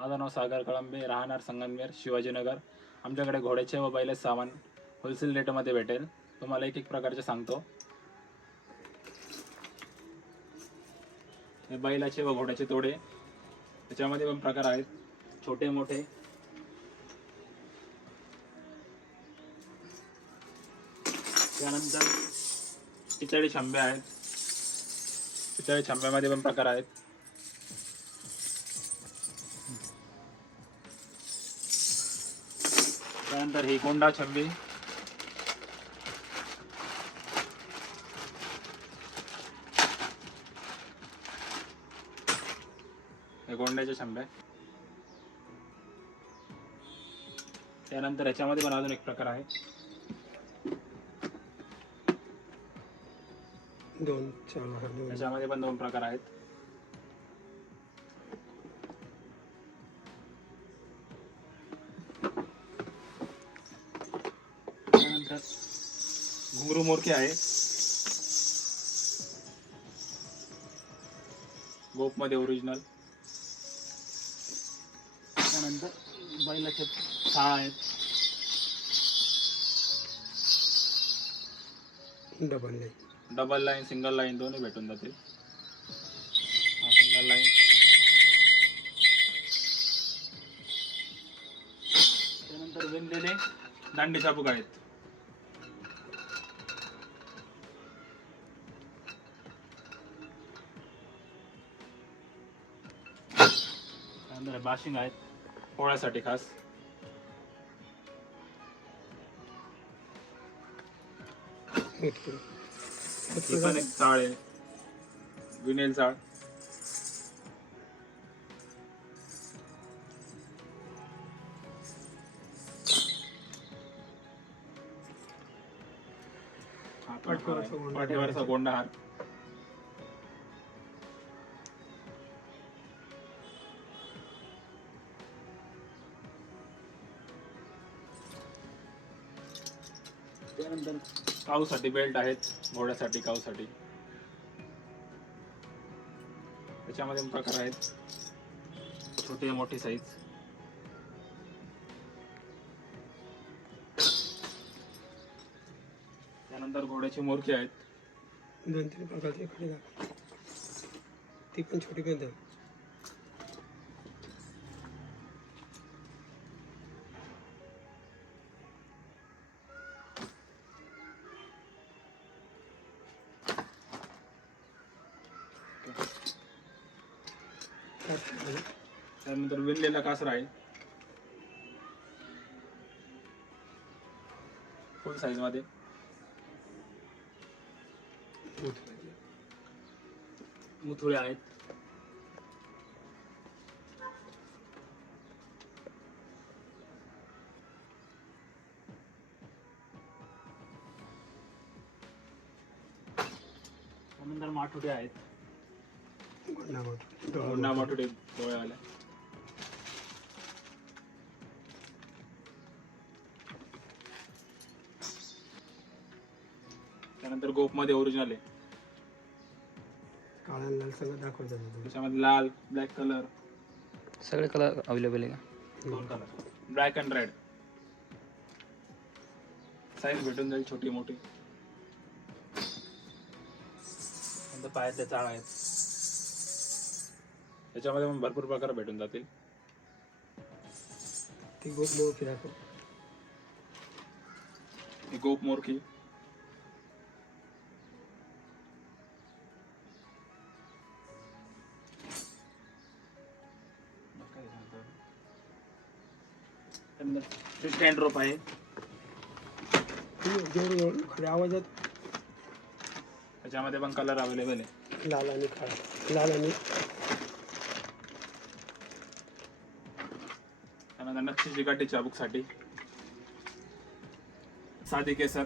माझं नाव सागर कळंबे राहणार संगमनेर शिवाजीनगर. आमच्याकडे घोड्याचे व बैलाचे सामान होलसेल रेटमध्ये भेटेल. तुम्हाला एक एक प्रकारचे सांगतो. हे बैलाचे व घोड्याचे तोडे. त्याच्यामध्ये पण प्रकार आहेत. छोटे मोठे. त्यानंतर पितळी छांबे आहेत. पितळी छांब्यामध्ये पण प्रकार आहेत. त्यानंतर ही कोंडा छंबी हे गोंड्याच्या छंब्या त्यानंतर याच्यामध्ये पण अजून एक प्रकार आहे दोन हा त्याच्यामध्ये पण दोन प्रकार आहेत घुंगरू मोरके आहे. गोपमध्ये ओरिजिनल त्यानंतर बैलाचे साळ आहेत. डबल नाही डबल लाईन सिंगल लाईन दोन्ही भेटून जातील. हा सिंगल लाईन त्यानंतर विणलेले दांडी चाबूक आहेत. त्यानंतर बाशिंग आहेत पोळ्यासाठी खास ही पण एक चाळ आहे विनेल चाळ पाठीवरचा. गोंडा. पाठीवरचा त्यानंतर काऊसाठी बेल्ट आहेत घोड्यासाठी काऊसाठी. त्याच्यामध्ये पण प्रकार आहेत. छोटे मोठे साईज त्यानंतर घोड्याची मोरकी आहेत. दोन तीन प्रकारचे ती पण छोटी पण विणलेला कासरा आहे फुल साईजमध्ये? मुथुळे आहेत. त्यानंतर माठुटे आहेत. गोंडा मोठा होंडा त्यानंतर गोपमध्ये ओरिजिनल आहे. काळा लाल सगळं दाखवतात दोन त्याच्यामध्ये लाल ब्लॅक कलर सगळे कलर अवेलेबल आहे का? दोन colour black and red size भेटून जाईल छोटी मोठी. नंतर पायातल्या चाळ आहेत. त्याच्यामध्ये पण भरपूर प्रकार भेटून जातील. ती गोप मोठी दाखव. ही गोप मोरकी स्टँड रोप आहे. ती जेवढी खऱ्या आवाजात त्याच्यामध्ये पण कलर अवेलेबल आहे. लाल आणि काळा. लाल आणि त्यानंतर नक्षीची गाठी चाबूकसाठी साधी केसर.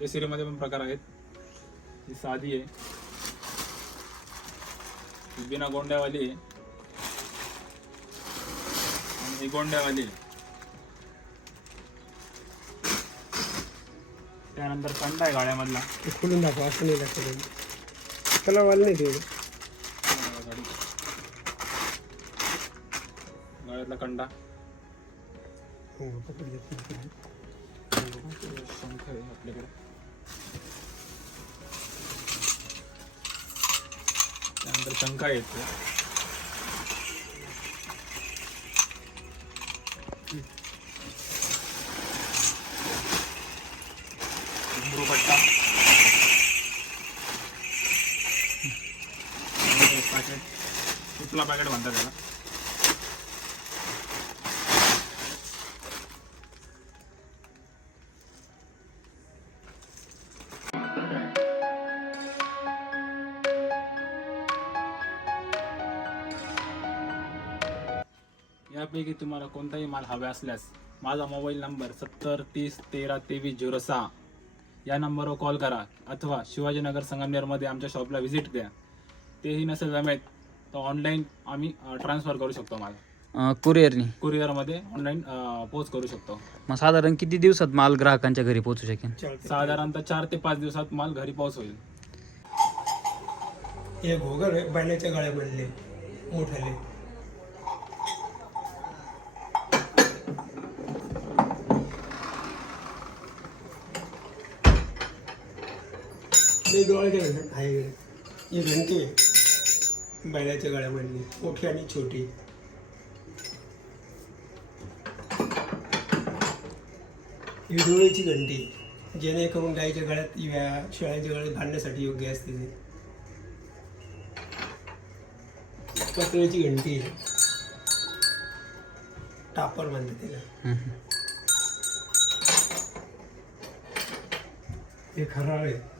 केसरीमध्ये पण प्रकार आहेत. ही साधी आहे. ही बिना गोंड्यावाली आहे. ही गोंड्यावाली त्यानंतर कंडा आहे गाड्यामधला. ते खोलून दाखव असं नाही दाखवलं त्याला वाल नाही ते गळ्यातला कंडा. हो, पकड. शंख आहे आपल्याकडे. त्यानंतर शंका येते पॅकेट कुठला पॅकेट म्हणतात त्याला. यापैकी तुम्हाला कोणताही माल हवा असल्यास माझा मोबाईल नंबर सत्तर तीस तेरा तेवीस झिरो सहा. या नंबरवर कॉल करा अथवा शिवाजीनगर संगमनेरमध्ये आमच्या शॉपला व्हिजिट द्या. तेही नसेल जमेत तर ऑनलाईन आम्ही ट्रान्सफर करू शकतो माल अं, कुरिअरनी कुरिअरमध्ये ऑनलाईन पोच करू शकतो मग साधारण किती दिवसात माल ग्राहकांच्या घरी पोहोचू शकेल. साधारणतः चार ते पाच दिवसात माल घरी पोहोच होईल हे घोगर बैलाच्या गाड्या बनले मोठाले डोळ्याच्या घंटा आहे ही घंटी आहे बैलाच्या गाड्या बनली. मोठी आणि छोटी. डोळ्याची घंटी. जेणेकरून गाईच्या गळ्यात या शेळ्यांच्या गळ्यात घालण्यासाठी योग्य असते ती. पत्र्याची घंटी. टापर म्हणतात त्याला. हे खराळ आहे.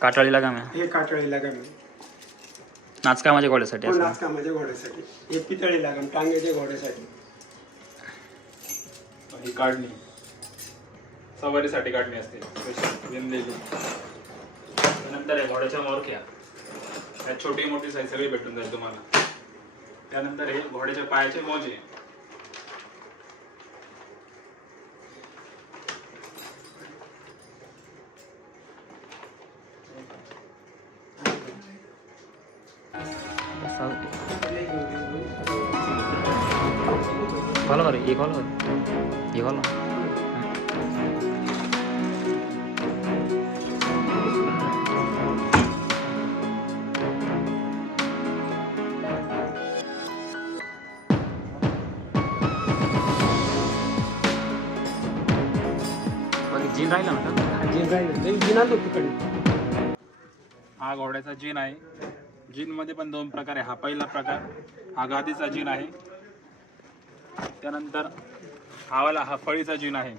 काटाळीला काम आहे. हे काटळी लागण नाचकामाच्या गोड्यासाठी असं. नाचकामाच्या घोड्यासाठी. हे पितळी लागण टांग्याच्या घोड्यासाठी. ही काढणी. सवारीसाठी काढणी असते. special विणलेली त्यानंतर आहे घोड्याच्या मोरक्या त्यात छोटी मोठी साईज सगळी भेटून जाईल तुम्हाला. त्यानंतर हे घोड्याच्या पायाचे मोजे. कॉल कर ये कॉल कर ये कॉल जीन राहिला ना का? जिन राहिलं. जिना तो तिकडे. हा घोड्याचा जीन आहे. जीन मध्ये पण दोन प्रकार आहे. हा पहिला प्रकार हा गादीचा जीन आहे. त्यानंतर हा वाला हा फळीचा जीन आहे.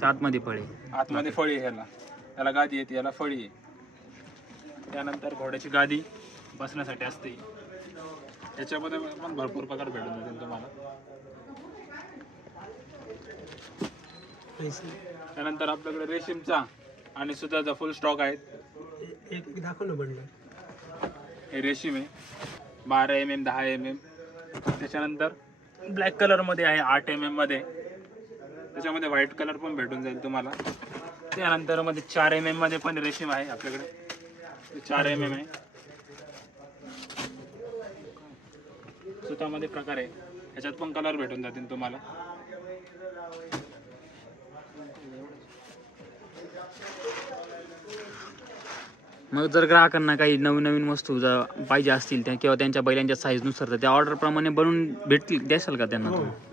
सातमध्ये पळे आतमध्ये फळी आहे ह्याला त्याला गादी येते याला फळी आहे. त्यानंतर घोड्याची गादी बसण्यासाठी असते. याच्यामध्ये पण भरपूर प्रकार भेटून जातील तुम्हाला. त्यानंतर आपल्याकडे रेशीमचा आणि सुद्धाचा फुल स्टॉक आहेत. एक हे रेशीम आहे. बारा एम एम दहा एम एम त्याच्यानंतर ब्लॅक कलरमध्ये आहे आठ एम एममध्ये त्याच्यामध्ये व्हाईट कलर पण भेटून जाईल तुम्हाला. त्यानंतरमध्ये चार एम एममध्ये पण रेशीम आहे आपल्याकडे. चार एम एम आहे. सुतामध्ये प्रकार आहे. ह्याच्यात पण कलर भेटून जातील तुम्हाला. मग जर ग्राहकांना काही नवीन नवीन वस्तू जर पाहिजे असतील त्या किंवा त्यांच्या बैलांच्या साईजनुसार तर त्या ऑर्डर प्रमाणे बनवून भेटतील द्याल का त्यांना तुम्ही?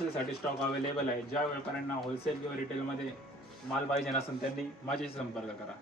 होलसेलसाठी स्टॉक अवेलेबल आहे. ज्या व्यापाऱ्यांना होलसेल किंवा रिटेलमध्ये माल पाहिजे नसेल त्यांनी माझ्याशी संपर्क करा.